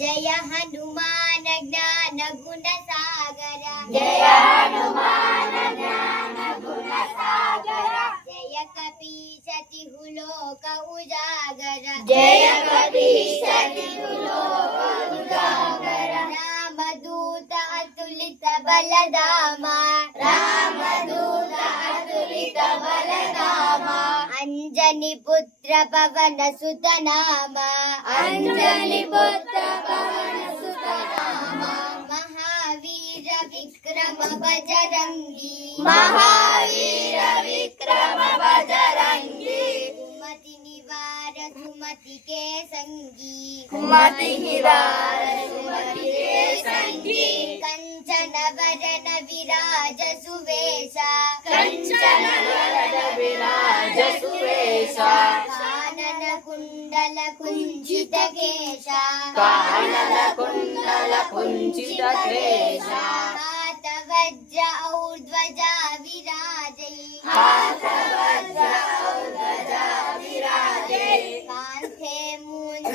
जय हनुमान ज्ञान गुण सागर जय हनुमान ज्ञान गुण सागर जय कपीशति लोक उजागर जय कपीशति लोक उजागर रामदूत अतुलित बलधामा रामदूत अतुलित बलधामा अंजनी पुत्र पवन सुत नामा अंजनी पुत्र पवन सुत नामा महावीर विक्रम बजरंगी महावीर विक्रम बजरंगी सुमति निवार सुमति के संगी कुमति निवार सुमति के संगी कंचन वरण विराज सुवेशा कंचन वरद विराज सुवेशा कानन कुंडल कुंचित केशा कानन कुंडल कुंचित